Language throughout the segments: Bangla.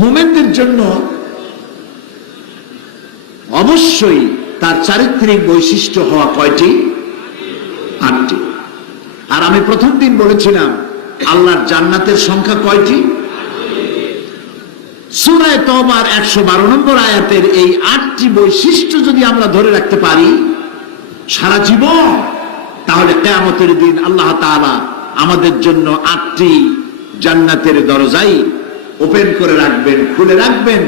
মোমেনদের জন্য অবশ্যই তার চারিত্রিক বৈশিষ্ট্য হওয়া কয়টি আটটি আর আমি প্রথম দিন বলেছিলাম আল্লাহর জান্নাতের সংখ্যা কয়টি সুরায় তোমার একশো বারো নম্বর আয়াতের এই আটটি বৈশিষ্ট্য যদি আমরা ধরে রাখতে পারি সারা জীবন তাহলে কেয়ামতের দিন আল্লাহ তালা আমাদের জন্য আটটি জান্নাতের দরজাই ওপেন করে রাখবেন খুলে রাখবেন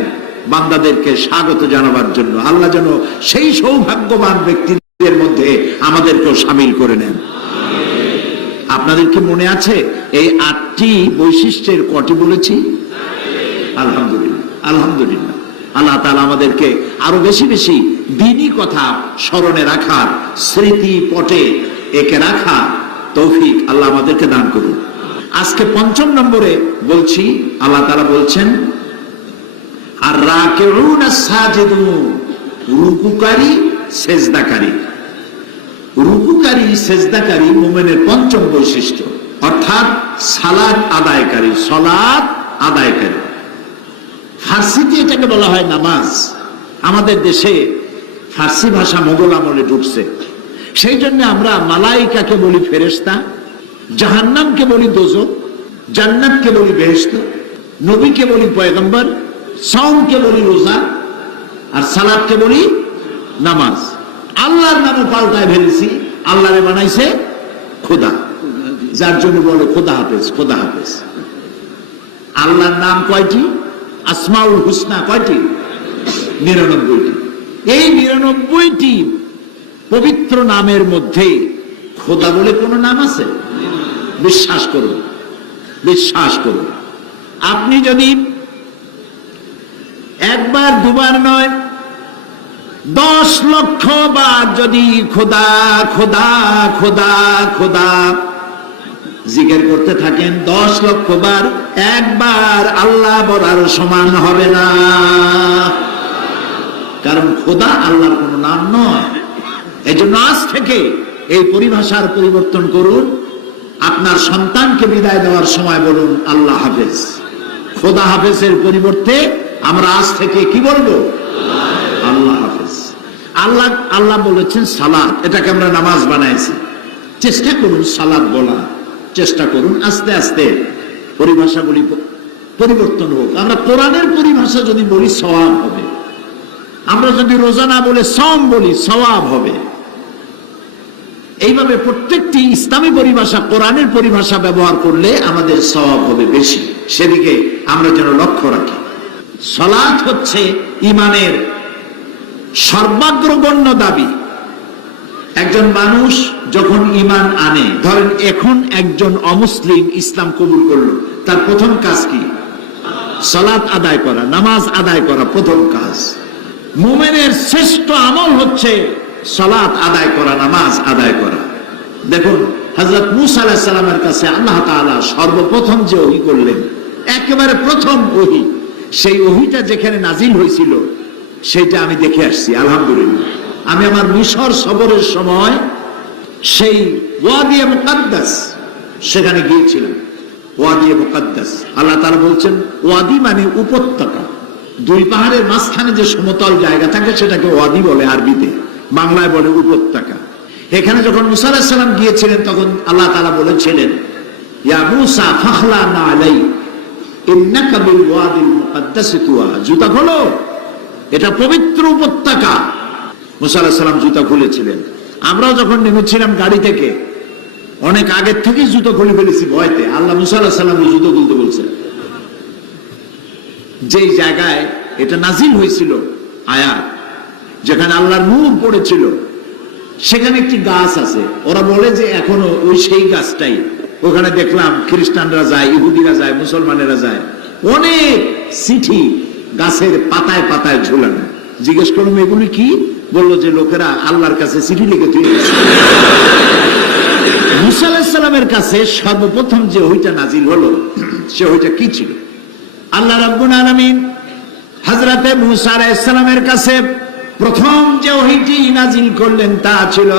বান্দাদেরকে স্বাগত জানাবার জন্য আল্লাহ যেন সেই সৌভাগ্যবান ব্যক্তিদের মধ্যে আমাদেরকেও সামিল করে নেন আপনাদের কি মনে আছে এই আটটি বৈশিষ্ট্যের কটি বলেছি আলহামদুলিল্লাহ আলহামদুলিল্লাহ আল্লাহ তালা আমাদেরকে আরো বেশি বেশি দিনই কথা স্মরণে রাখার স্মৃতি পটে একে রাখা তৌফিক আল্লাহ আমাদেরকে দান করুন আজকে পঞ্চম নম্বরে বলছি আল্লাহ তারা বলছেন আর রাকেউন রুকুকারী সেজদাকারী রুকুকারী সেজদাকারী মোমেনের পঞ্চম বৈশিষ্ট্য অর্থাৎ সালাদ আদায়কারী সলাদ আদায়কারী ফার্সিতে এটাকে বলা হয় নামাজ আমাদের দেশে ফার্সি ভাষা মোগল আমলে ঢুকছে সেই জন্য আমরা মালাইকাকে বলি ফেরেস্তা জাহান্নামকে বলি দোজক জান্নাতকে বলি বেহেস্ত নবীকে বলি পয়গম্বর সাউন্ডকে বলি রোজা আর সালাদকে বলি নামাজ আল্লাহর নামে পাল্টায় ফেলেছি আল্লাহরে বানাইছে খোদা যার জন্য বলে খোদা হাফেজ খোদা হাফেজ আল্লাহর নাম কয়টি আসমাউল হুসনা কয়টি নিরানব্বইটি এই নিরানব্বইটি পবিত্র নামের মধ্যে খোদা বলে কোনো নাম আছে বিশ্বাস করুন বিশ্বাস করুন আপনি যদি একবার দুবার নয় দশ লক্ষ বার যদি খোদা খোদা খোদা খোদা জিজ্ঞের করতে থাকেন দশ লক্ষ বার একবার আল্লাহ বলার সমান হবে না কারণ খোদা আল্লাহর কোনো নাম নয় এই জন্য আজ থেকে এই পরিভাষার পরিবর্তন করুন আপনার সন্তানকে বিদায় দেওয়ার সময় বলুন আল্লাহ হাফেজ খোদা হাফেজের পরিবর্তে আমরা আজ থেকে কি বলবো আল্লাহ হাফেজ আল্লাহ আল্লাহ বলেছেন সালাদ এটাকে আমরা নামাজ বানাইছি চেষ্টা করুন সালাদ বলা চেষ্টা করুন আস্তে আস্তে পরিভাষাগুলি পরিবর্তন হোক আমরা কোরআনের পরিভাষা যদি বলি সওয়াব হবে আমরা যদি রোজা না বলে সম বলি সওয়াব হবে এইভাবে প্রত্যেকটি ইসলামী পরিভাষা কোরআনের পরিভাষা ব্যবহার করলে আমাদের স্বভাব হবে বেশি সেদিকে আমরা যেন লক্ষ্য রাখি সলাৎ হচ্ছে ইমানের সর্বাগ্রগণ্য দাবি একজন মানুষ যখন ইমান আনে ধরেন এখন একজন অমুসলিম ইসলাম কবুল করল তার প্রথম কাজ কি সলাদ আদায় করা নামাজ আদায় করা প্রথম কাজ মোমেনের শ্রেষ্ঠ আমল হচ্ছে সালাত আদায় করা নামাজ আদায় করা দেখুন হজরত মুসালামের কাছে আল্লাহ সর্বপ্রথম যে ওহি করলেন একেবারে প্রথম ওহি সেই ওহিটা যেখানে নাজিল হয়েছিল সেইটা আমি দেখে আসছি আলহামদুলিল্লাহ আমি আমার মিশর সবরের সময় সেই ওয়াদিয়া মুকাদ্দাস সেখানে গিয়েছিলাম ওয়াদিয়া মুকাদ্দাস আল্লাহ তারা বলছেন ওয়াদি মানে উপত্যকা দুই পাহাড়ের মাঝখানে যে সমতল জায়গা থাকে সেটাকে ওয়াদি বলে আরবিতে বাংলায় বলে উপত্যকা এখানে যখন মুসা সালাম গিয়েছিলেন তখন আল্লাহ তালা বলেছিলেন জুতা খোলো এটা পবিত্র উপত্যকা মুসা জুতা খুলেছিলেন আমরাও যখন নেমেছিলাম গাড়ি থেকে অনেক আগের থেকেই জুতো খুলে ফেলেছি ভয়তে আল্লাহ মুসা আল্লাহ জুতো খুলতে বলছেন যেই জায়গায় এটা নাজিল হয়েছিল আয়াত যেখানে আল্লাহর নূর পড়েছিল সেখানে একটি গাছ আছে ওরা বলে যে এখনো ওই সেই গাছটাই ওখানে দেখলাম খ্রিস্টানরা যায় ইহুদিরা যায় মুসলমানেরা যায় অনেক চিঠি গাছের পাতায় পাতায় ঝুলানো জিজ্ঞেস করুন এগুলি কি বললো যে লোকেরা আল্লাহর কাছে চিঠি লিখে তুই মুসাল্লামের কাছে সর্বপ্রথম যে ওইটা নাজিল হলো সে ওইটা কি ছিল আল্লাহ রাব্বুল আলমিন হজরতে মুসা আলাইসালামের কাছে প্রথম যে ওহিটি নাজিল করলেন তা ছিল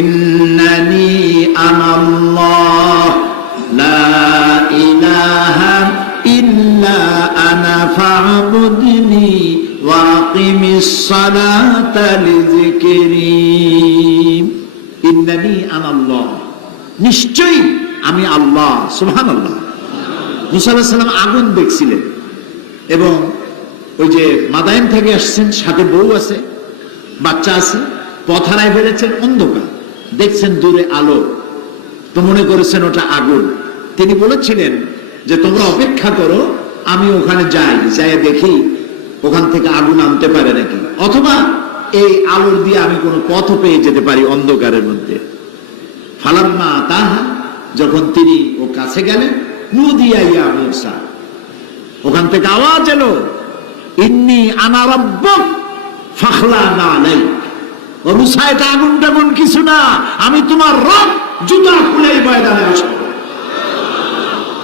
ইন্নানি আনাল্লাহ লা ইলাহা ইল্লা আনা ফাবুদনি ওয়াকিমিস সালাতা লিযিকরি ইন্নানি আনাল্লাহ নিশ্চয়ই আমি আল্লাহ সুবহানাল্লাহ মুসা আলাইহিস সালাম আগুন দেখছিলেন এবং ওই যে মাদায়ন থেকে আসছেন সাথে বউ আছে বাচ্চা আছে পথ হারায় ফেলেছেন অন্ধকার দেখছেন দূরে আলো তো মনে করেছেন ওটা আগুন তিনি বলেছিলেন যে তোমরা অপেক্ষা করো আমি ওখানে যাই যাই দেখি ওখান থেকে আগুন আনতে পারে নাকি অথবা এই আলোর দিয়ে আমি কোনো পথ পেয়ে যেতে পারি অন্ধকারের মধ্যে ফালাম্মা তাহা যখন তিনি ও কাছে গেলেন নদিয়া ইয়া মূসা ওখান থেকে আওয়াজ এলো ইন্নি আনা ফাখলা না নেই রুসাইটা আগুন টাগুন কিছু না আমি তোমার রব জুতা খুলে ময়দানে আসবো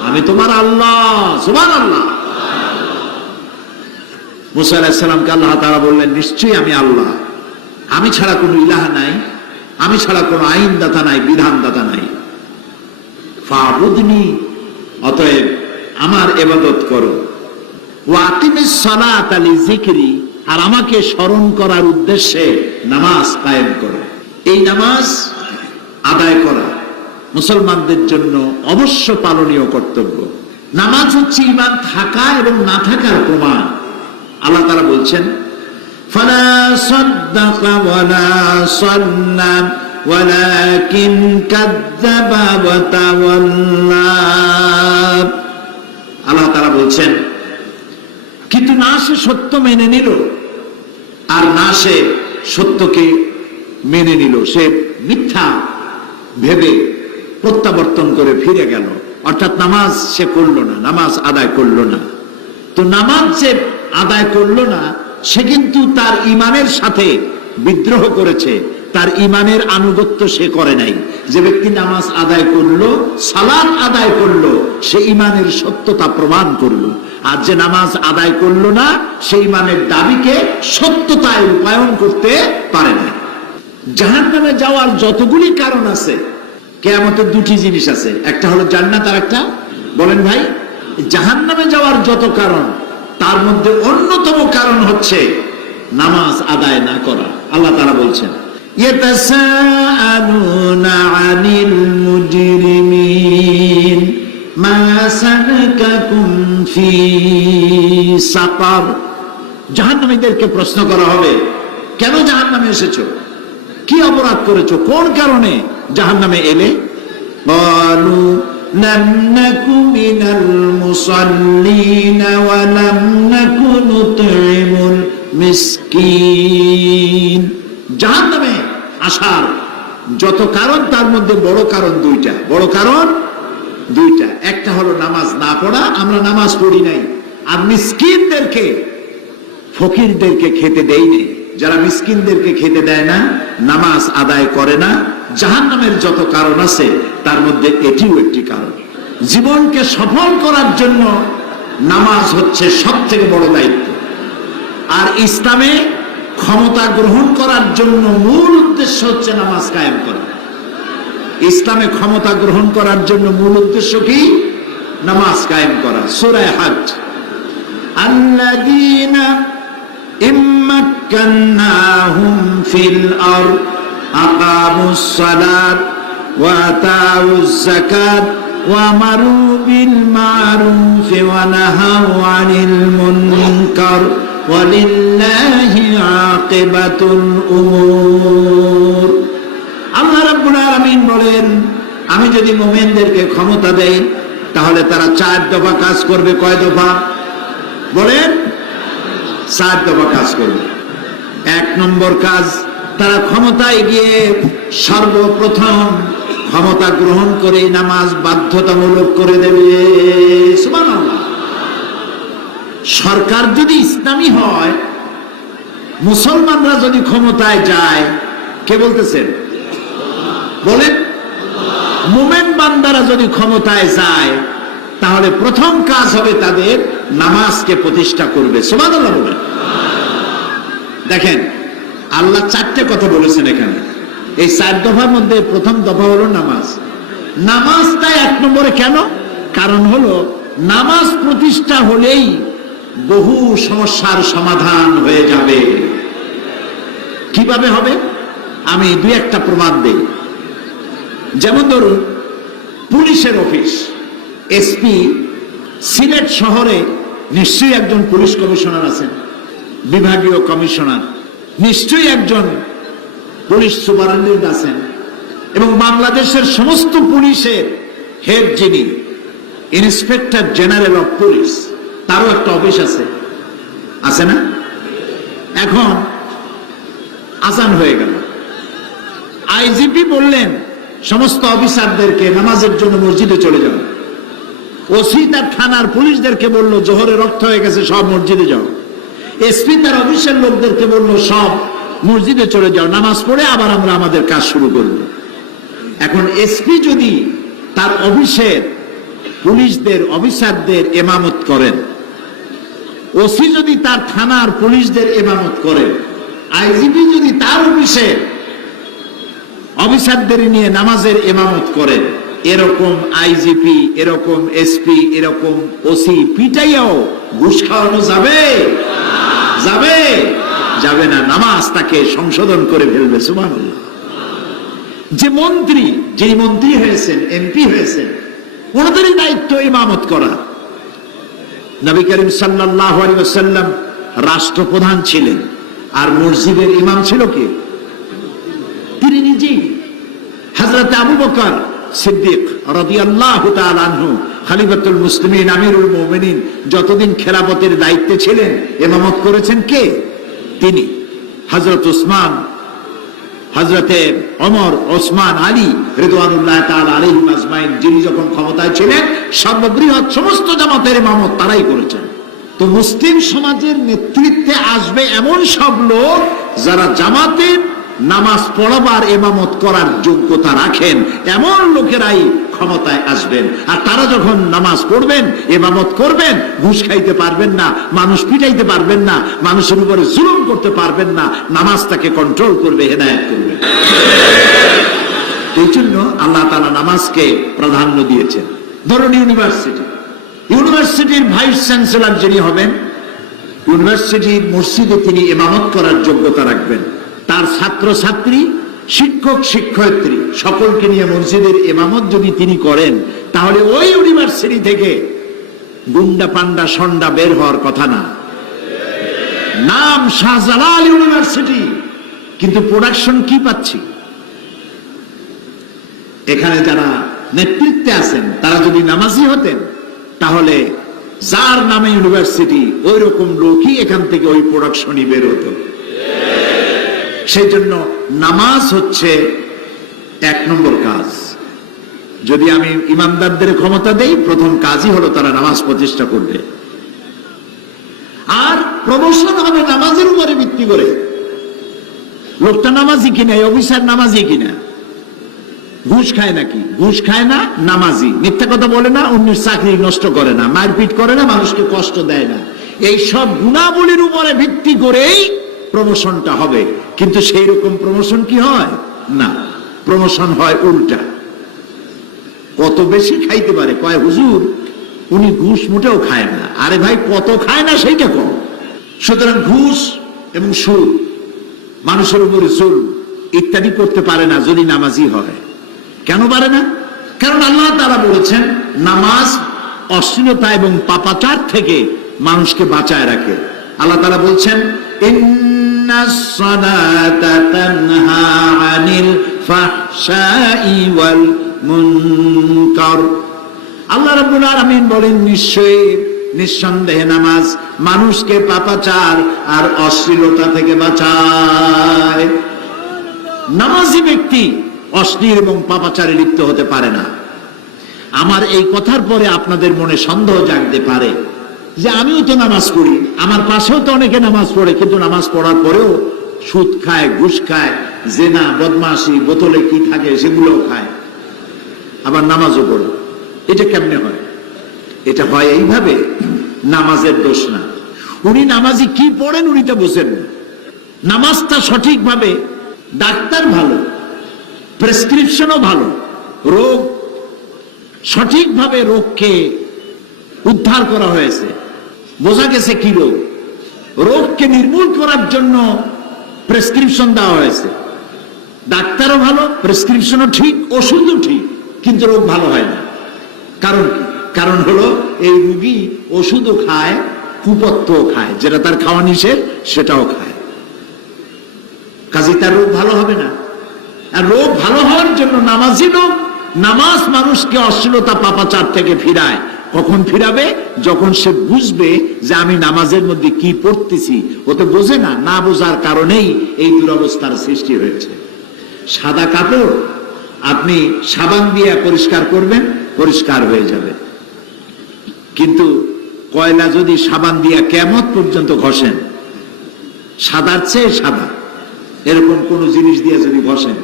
আমি তোমার আল্লাহ সুমান আল্লাহ মুসা আলাহিসাল্লামকে আল্লাহ তারা বললেন নিশ্চয়ই আমি আল্লাহ আমি ছাড়া কোনো ইলাহ নাই আমি ছাড়া কোনো আইনদাতা নাই বিধানদাতা নাই ফাবুদনি অতএব আমার এবাদত করো ওয়াতিমিস সালাত আলী আর আমাকে স্মরণ করার উদ্দেশ্যে নামাজ কায়েম করো এই নামাজ আদায় করা মুসলমানদের জন্য অবশ্য পালনীয় কর্তব্য নামাজ হচ্ছে ইমান থাকা এবং না থাকার প্রমাণ আল্লাহ তারা বলছেন ফালা সাদ্দাকা ওয়ালা সাল্লা আল্লাহ তারা বলছেন না সে সত্য মেনে নিল আর না সে সত্যকে মেনে নিল সে মিথ্যা ভেবে প্রত্যাবর্তন করে ফিরে গেল অর্থাৎ নামাজ সে করলো না নামাজ আদায় করলো না তো নামাজ যে আদায় করলো না সে কিন্তু তার ইমানের সাথে বিদ্রোহ করেছে তার ইমানের আনুগত্য সে করে নাই যে ব্যক্তি নামাজ আদায় করলো সালাম আদায় করলো সে ইমানের সত্যতা প্রমাণ করলো আর যে নামাজ আদায় করলো না সেই ইমানের দাবিকে সত্যতায় রূপায়ণ করতে পারে না জাহান নামে যাওয়ার যতগুলি কারণ আছে কেমতের দুটি জিনিস আছে একটা হলো জান্নাত আর একটা বলেন ভাই জাহান নামে যাওয়ার যত কারণ তার মধ্যে অন্যতম কারণ হচ্ছে নামাজ আদায় না করা আল্লাহ তারা বলছেন يتساءلون عن المجرمين ما سلككم في سقر জাহান্নামীদেরকে প্রশ্ন করা হবে কেন জাহান্নামে এসেছো কি অপরাধ করেছো কোন কারণে জাহান্নামে এলে বলু لم نك من المصلين ولم نك نطعم المسكين জাহান্নামে আসার যত কারণ তার মধ্যে বড় কারণ দুইটা বড় কারণ দুইটা একটা হলো নামাজ না পড়া আমরা নামাজ পড়ি নাই আর মিসকিনদেরকে ফকিরদেরকে খেতে দেই নেই যারা মিসকিনদেরকে খেতে দেয় না নামাজ আদায় করে না জাহান নামের যত কারণ আছে তার মধ্যে এটিও একটি কারণ জীবনকে সফল করার জন্য নামাজ হচ্ছে সব থেকে বড় দায়িত্ব আর ইসলামে ক্ষমতা গ্রহণ করার জন্য মূল উদ্দেশ্য হচ্ছে নামাজ কায়েম করা ইসলামে ক্ষমতা গ্রহণ করার জন্য মূল উদ্দেশ্য কি নামাজ কায়েম করা সুরায় হাজ الذين إن مكناهم في الأرض أقاموا الصلاة وآتوا الزكاة وأمروا بالمعروف ونهوا عن المنكر ولله বাতুল বলেন আমি যদি মোমেনদেরকে ক্ষমতা দেই তাহলে তারা চার দফা কাজ করবে কয় দফা বলেন চার দফা কাজ করবে এক নম্বর কাজ তারা ক্ষমতায় গিয়ে সর্বপ্রথম ক্ষমতা গ্রহণ করে নামাজ বাধ্যতামূলক করে দেবে সরকার যদি ইসলামী হয় মুসলমানরা যদি ক্ষমতায় যায় কে বলতেছেন বলেন মোমেন বান্দারা যদি ক্ষমতায় যায় তাহলে প্রথম কাজ হবে তাদের নামাজকে প্রতিষ্ঠা করবে সোমান দেখেন আল্লাহ চারটে কথা বলেছেন এখানে এই চার দফার মধ্যে প্রথম দফা হলো নামাজ নামাজটা এক নম্বরে কেন কারণ হলো নামাজ প্রতিষ্ঠা হলেই বহু সমস্যার সমাধান হয়ে যাবে কিভাবে হবে আমি দুই একটা প্রমাণ দেই যেমন ধরুন পুলিশের অফিস এসপি সিলেট শহরে নিশ্চয়ই একজন পুলিশ কমিশনার আছেন বিভাগীয় কমিশনার নিশ্চয়ই একজন পুলিশ সুপারিনটেন্ডেন্ট আছেন এবং বাংলাদেশের সমস্ত পুলিশের হেড যিনি ইন্সপেক্টর জেনারেল অফ পুলিশ তারও একটা অফিস আছে আছে না এখন আসান হয়ে গেল আইজিপি বললেন সমস্ত অফিসারদেরকে নামাজের জন্য মসজিদে চলে যাও ওসি তার থানার পুলিশদেরকে বলল জোহরে রক্ত হয়ে গেছে সব মসজিদে যাও এসপি তার অফিসের লোকদেরকে বলল সব মসজিদে চলে যাও নামাজ পড়ে আবার আমরা আমাদের কাজ শুরু করব এখন এসপি যদি তার অফিসের পুলিশদের অফিসারদের এমামত করেন ওসি যদি তার থানার পুলিশদের এমামত করেন আইজিপি যদি তার অফিসে অফিসারদের নিয়ে নামাজের এমামত করেন এরকম আইজিপি এরকম এসপি এরকম ওসি পিটাইয়াও ঘুষ খাওয়ানো যাবে যাবে যাবে না নামাজ তাকে সংশোধন করে ফেলবে সুমান যে মন্ত্রী যেই মন্ত্রী হয়েছেন এমপি হয়েছেন ওনাদেরই দায়িত্ব ইমামত করা নবী করিম সাল্লাহ আলী সাল্লাম রাষ্ট্রপ্রধান ছিলেন আর মসজিদের ইমাম ছিল কে তিনি নিজেই হাজরত আবু বকর সিদ্দিক আনহু আমিরুল যতদিন খেলাপতের দায়িত্বে ছিলেন এমামত করেছেন কে তিনি হজরত উসমান হজরতে অমর ওসমান আলী রেদওয়ানুল্লাহ তাল আলী মাজমাইন যিনি যখন ক্ষমতায় ছিলেন সর্ববৃহৎ সমস্ত জামাতের ইমামত তারাই করেছেন তো মুসলিম সমাজের নেতৃত্বে আসবে এমন সব লোক যারা জামাতের নামাজ পড়াবার এমামত করার যোগ্যতা রাখেন এমন লোকেরাই ক্ষমতায় আসবেন আর তারা যখন নামাজ পড়বেন এমামত করবেন ঘুষ খাইতে পারবেন না মানুষ পিটাইতে পারবেন না মানুষের উপরে জুলুম করতে পারবেন না নামাজ তাকে কন্ট্রোল করবে হেদায়ত করবে এই জন্য আল্লাহ তালা নামাজকে প্রাধান্য দিয়েছেন ধরুন ইউনিভার্সিটি ইউনিভার্সিটির ভাইস চ্যান্সেলর যিনি হবেন ইউনিভার্সিটির মসজিদে তিনি এমামত করার যোগ্যতা রাখবেন তার ছাত্র ছাত্রী শিক্ষক শিক্ষয়িত্রী সকলকে নিয়ে মসজিদের এমামত যদি তিনি করেন তাহলে ওই ইউনিভার্সিটি থেকে গুন্ডা পান্ডা সন্ডা বের হওয়ার কথা না নাম শাহজালাল ইউনিভার্সিটি কিন্তু প্রোডাকশন কি পাচ্ছি এখানে যারা নেতৃত্বে আছেন তারা যদি নামাজি হতেন তাহলে যার নামে ইউনিভার্সিটি ওই রকম লোকই এখান থেকে ওই প্রোডাকশনই বের হতো সেই জন্য নামাজ হচ্ছে এক নম্বর কাজ যদি আমি ইমানদারদের ক্ষমতা দেই প্রথম কাজই হলো তারা নামাজ প্রতিষ্ঠা করবে আর প্রমোশন হবে নামাজের উপরে ভিত্তি করে লোকটা নামাজি কিনা অফিসার নামাজি কিনা ঘুষ খায় নাকি ঘুষ খায় না নামাজি মিথ্যা কথা বলে না অন্যের চাকরি নষ্ট করে না মারপিট করে না মানুষকে কষ্ট দেয় না এই সব গুণাবলীর উপরে ভিত্তি করেই প্রমোশনটা হবে কিন্তু সেই রকম প্রমোশন কি হয় না প্রমোশন হয় উল্টা কত বেশি খাইতে পারে কয় হুজুর উনি ঘুষ মোটেও খায় না আরে ভাই কত খায় না সেইটা কম সুতরাং ঘুষ এবং সুর মানুষের উপরে জুল ইত্যাদি করতে পারে না যদি নামাজি হয় কেন পারে না কারণ আল্লাহ তারা বলেছেন নামাজ অশ্লীলতা এবং পাপাচার থেকে মানুষকে বাঁচায় রাখে আল্লাহ তারা বলছেন আল্লাহ রাবুল আলমিন বলেন নিশ্চয়ই নিঃসন্দেহে নামাজ মানুষকে পাপাচার আর অশ্লীলতা থেকে বাঁচায় নামাজি ব্যক্তি অশ্লীল এবং পাপাচারে লিপ্ত হতে পারে না আমার এই কথার পরে আপনাদের মনে সন্দেহ জাগতে পারে যে আমিও তো নামাজ পড়ি আমার পাশেও তো অনেকে নামাজ পড়ে কিন্তু নামাজ পড়ার পরেও সুদ খায় ঘুষ খায় জেনা বদমাসি বোতলে কি থাকে সেগুলোও খায় আবার নামাজও পড়ে এটা কেমনে হয় এটা হয় এইভাবে নামাজের দোষ না উনি নামাজি কি পড়েন উনি তো বোঝেন নামাজটা সঠিকভাবে ডাক্তার ভালো প্রেসক্রিপশনও ভালো রোগ সঠিকভাবে রোগকে উদ্ধার করা হয়েছে বোঝা গেছে কি রোগ রোগকে নির্মূল করার জন্য প্রেসক্রিপশন দেওয়া হয়েছে ডাক্তারও ভালো প্রেসক্রিপশনও ঠিক ওষুধও ঠিক কিন্তু রোগ ভালো হয় না কারণ কারণ হলো এই রুগী ওষুধও খায় কুপত্বও খায় যেটা তার খাওয়া নিষেধ সেটাও খায় কাজে তার রোগ ভালো হবে না আর রোগ ভালো হওয়ার জন্য নামাজি লোক নামাজ মানুষকে অশ্লীলতা পাপাচার থেকে ফিরায় কখন ফিরাবে যখন সে বুঝবে যে আমি নামাজের মধ্যে কি পড়তেছি ও তো বোঝে না না বোঝার কারণেই এই দুরবস্থার সৃষ্টি হয়েছে সাদা কাপড় আপনি সাবান দিয়ে পরিষ্কার করবেন পরিষ্কার হয়ে যাবে কিন্তু কয়লা যদি সাবান দিয়ে কেমত পর্যন্ত ঘষেন সাদার চেয়ে সাদা এরকম কোনো জিনিস দিয়ে যদি ঘষেন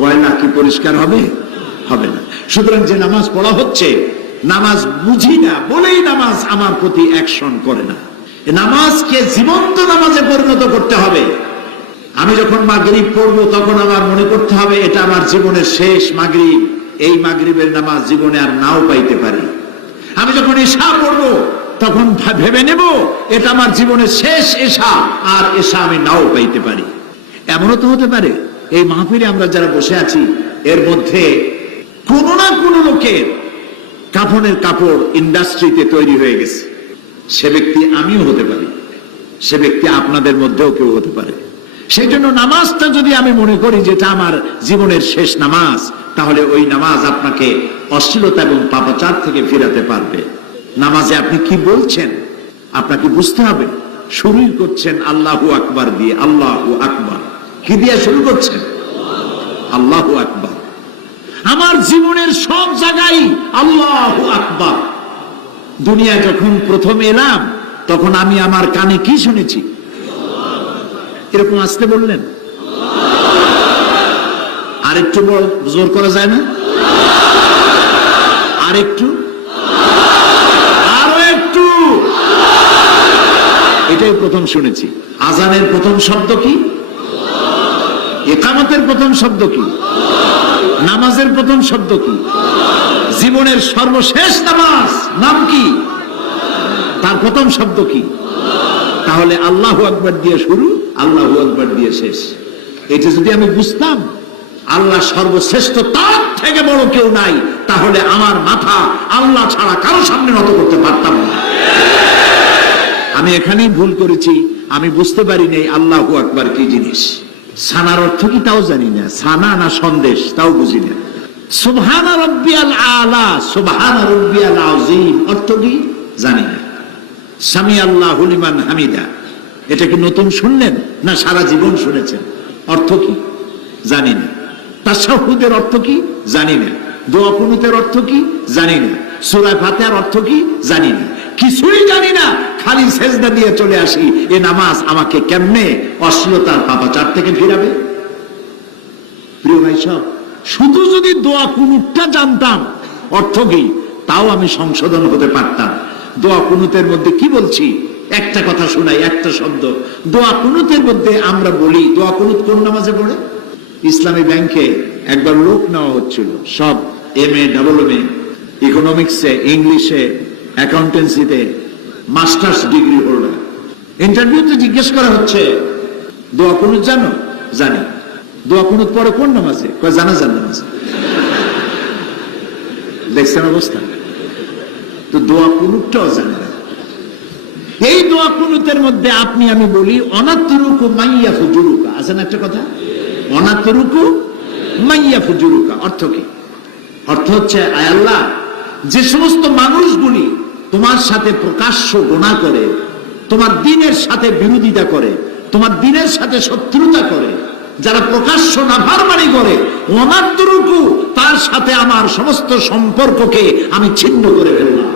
পয়না কি পরিষ্কার হবে হবে না সুতরাং যে নামাজ পড়া হচ্ছে নামাজ বুঝি না বলেই নামাজ আমার প্রতি অ্যাকশন করে না নামাজকে জীবন্ত নামাজে পরিণত করতে হবে আমি যখন মাগরীব পড়ব তখন আমার মনে করতে হবে এটা আমার জীবনের শেষ মাগরীব এই মাগরীবের নামাজ জীবনে আর নাও পাইতে পারি আমি যখন এশা পড়ব তখন ভেবে নেব এটা আমার জীবনের শেষ এশা আর এশা আমি নাও পাইতে পারি এমনও তো হতে পারে এই মাহফিলে আমরা যারা বসে আছি এর মধ্যে কোনো না কোনো লোকের কাফনের কাপড় ইন্ডাস্ট্রিতে তৈরি হয়ে গেছে সে ব্যক্তি আমিও হতে পারি সে ব্যক্তি আপনাদের মধ্যেও কেউ হতে পারে সেই জন্য নামাজটা যদি আমি মনে করি যেটা আমার জীবনের শেষ নামাজ তাহলে ওই নামাজ আপনাকে অশ্লীলতা এবং পাপাচার থেকে ফিরাতে পারবে নামাজে আপনি কি বলছেন আপনাকে বুঝতে হবে শুরুই করছেন আল্লাহু আকবার দিয়ে আল্লাহু আকবার কি দিয়ে শুরু করছেন আল্লাহ আকবার আমার জীবনের সব জায়গায় আল্লাহ আকবার দুনিয়া যখন প্রথম এলাম তখন আমি আমার কানে কি শুনেছি এরকম আসতে বললেন আর একটু জোর করা যায় না আর একটু আরো একটু এটাই প্রথম শুনেছি আজানের প্রথম শব্দ কি একামতের প্রথম শব্দ কি নামাজের প্রথম শব্দ কি জীবনের সর্বশেষ নামাজ নাম কি তার প্রথম শব্দ কি তাহলে আল্লাহ আকবর দিয়ে শুরু আল্লাহ আকবর দিয়ে শেষ এটা যদি আমি বুঝতাম আল্লাহ সর্বশ্রেষ্ঠ তার থেকে বড় কেউ নাই তাহলে আমার মাথা আল্লাহ ছাড়া কারো সামনে নত করতে পারতাম না আমি এখানেই ভুল করেছি আমি বুঝতে পারি নাই আল্লাহ আকবর কি জিনিস সানার অর্থ কি তাও জানি না সানা না সন্দেশ তাও বুঝি না সুবহানা রব্বিয়াল আলা সুবহানা রব্বিয়াল আযীম অর্থ কি জানি না স্বামী আল্লাহ হুলিমান হামিদা এটা কি নতুন শুনলেন না সারা জীবন শুনেছেন অর্থ কি জানি না তাসাহুদের অর্থ কি জানি না দোয়া অর্থ কি জানি না সুরা ফাতে অর্থ কি জানি না কিছুই জানি না খালি সেজদা দিয়ে চলে আসি এ নামাজ আমাকে কেমনে অশ্লীলতার পাপাচার থেকে ফিরাবে প্রিয় ভাই সব শুধু যদি দোয়া কুনুটটা জানতাম অর্থ কি তাও আমি সংশোধন হতে পারতাম দোয়া কুনুতের মধ্যে কি বলছি একটা কথা শোনাই একটা শব্দ দোয়া কুনুতের মধ্যে আমরা বলি দোয়া কুনুত কোন নামাজে পড়ে ইসলামী ব্যাংকে একবার লোক নেওয়া হচ্ছিল সব M A double M A ইকোনমিক্সে ইংলিশে অ্যাকাউন্টেন্সিতে মাস্টার্স ডিগ্রি হোল্ডার ইন্টারভিউতে জিজ্ঞেস করা হচ্ছে দোয়া কুনুদ জানো জানি দোয়া কুনুদ পরে কোন নাম আছে জানা জান আছে দেখছেন অবস্থা তো দোয়া কুনুদটাও জানে না এই দোয়া কুনুতের মধ্যে আপনি আমি বলি অনাতরুকু মাইয়া ফুজুরুকা আছেন একটা কথা অনাতরুকু মাইয়া ফুজুরুকা অর্থ কি অর্থ হচ্ছে আয়াল্লাহ যে সমস্ত মানুষগুলি তোমার সাথে প্রকাশ্য গোনা করে তোমার দিনের সাথে বিরোধিতা করে তোমার দিনের সাথে শত্রুতা করে যারা প্রকাশ্য নাফারমানি করে ওনার তার সাথে আমার সমস্ত সম্পর্ককে আমি ছিন্ন করে ফেললাম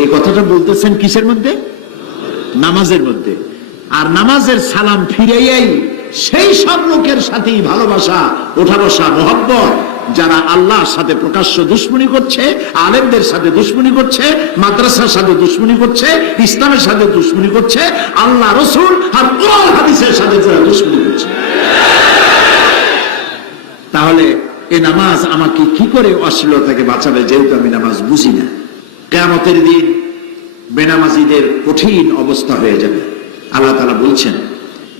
এই কথাটা বলতেছেন কিসের মধ্যে নামাজের মধ্যে আর নামাজের সালাম ফিরাইয়াই সেই সব লোকের সাথেই ভালোবাসা ওঠা বসা যারা আল্লাহর সাথে প্রকাশ্য দুশ্মনী করছে আলেমদের সাথে দুশ্মনী করছে মাদ্রাসার সাথে দুশ্মনী করছে ইসলামের সাথে দুশ্মনী করছে আল্লাহ রসুল আর কোরআন হাদিসের সাথে যারা দুশ্মনী করছে তাহলে এ নামাজ আমাকে কি করে অশ্লীলতাকে বাঁচাবে যেহেতু আমি নামাজ বুঝি না কেমতের দিন বেনামাজিদের কঠিন অবস্থা হয়ে যাবে আল্লাহ তালা বলছেন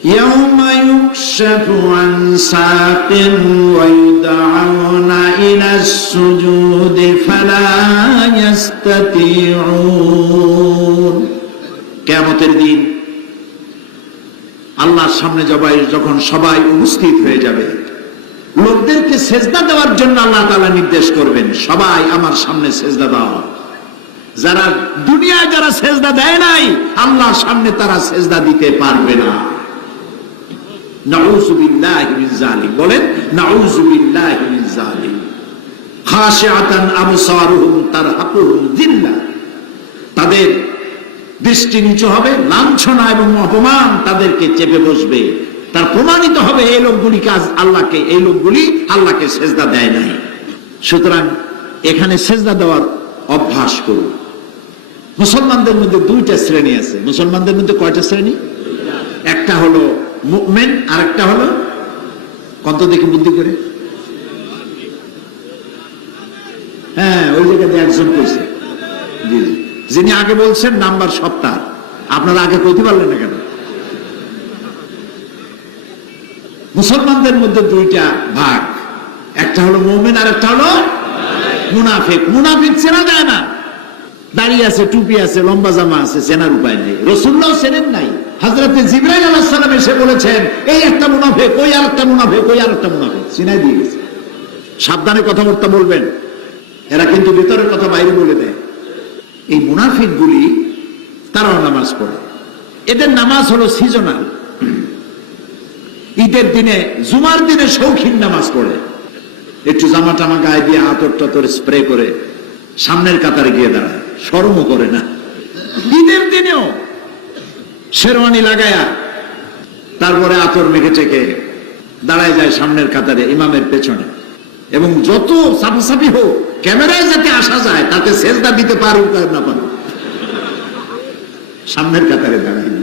يوم يكشف عن ساق ويدعون إلى السجود فلا يستطيعون কেয়ামতের দিন আল্লাহর সামনে জবাই যখন সবাই উপস্থিত হয়ে যাবে লোকদেরকে সেজদা দেওয়ার জন্য আল্লাহ তাআলা নির্দেশ করবেন সবাই আমার সামনে সেজদা দাও যারা দুনিয়ায় যারা সেজদা দেয় নাই আল্লাহর সামনে তারা সেজদা দিতে পারবে না নাউজুবিল্লাহি মিন জালিক বলেন তাদের দৃষ্টি নিচু হবে লাঞ্ছনা এবং অপমান তাদেরকে চেপে বসবে তার প্রমাণিত হবে এই লোকগুলি কাজ আল্লাহকে এই লোকগুলি আল্লাহকে সেজদা দেয় নাই সুতরাং এখানে সেজদা দেওয়ার অভ্যাস করুন মুসলমানদের মধ্যে দুইটা শ্রেণী আছে মুসলমানদের মধ্যে কয়টা শ্রেণী একটা হলো মুভমেন্ট আরেকটা হলো কত দেখি বুদ্ধি করে হ্যাঁ ওই জায়গাতে একজন কইছে জি জি যিনি আগে বলছেন নাম্বার সপ্তাহ আপনারা আগে কইতে পারলেন না কেন মুসলমানদের মধ্যে দুইটা ভাগ একটা হলো মোমেন আর একটা হলো মুনাফেক মুনাফেক চেনা যায় না দাঁড়িয়ে আছে টুপি আছে লম্বা জামা আছে চেনার উপায় নেই রসুল্লাহ চেনেন নাই হাজরতে জিব্রাইল আলাহ সালাম এসে বলেছেন এই একটা মুনাফেক ওই আর একটা মুনাফেক ওই আর একটা মুনাফেক চিনাই দিয়ে গেছে সাবধানে কথাবার্তা বলবেন এরা কিন্তু ভেতরের কথা বাইরে বলে দেয় এই মুনাফিকগুলি তারাও নামাজ পড়ে এদের নামাজ হলো সিজনাল ঈদের দিনে জুমার দিনে শৌখিন নামাজ পড়ে একটু জামা টামা গায়ে দিয়ে আতর টাতর স্প্রে করে সামনের কাতারে গিয়ে দাঁড়ায় সরমও করে না ঈদের দিনেও শেরওয়ানি লাগায়া তারপরে আতর মেঘে টেকে দাঁড়ায় যায় সামনের কাতারে ইমামের পেছনে এবং যত সাফাসাফি হোক ক্যামেরায় যাতে আসা যায় তাতে সেজদা দিতে পারুক না পারুক সামনের কাতারে দাঁড়ায়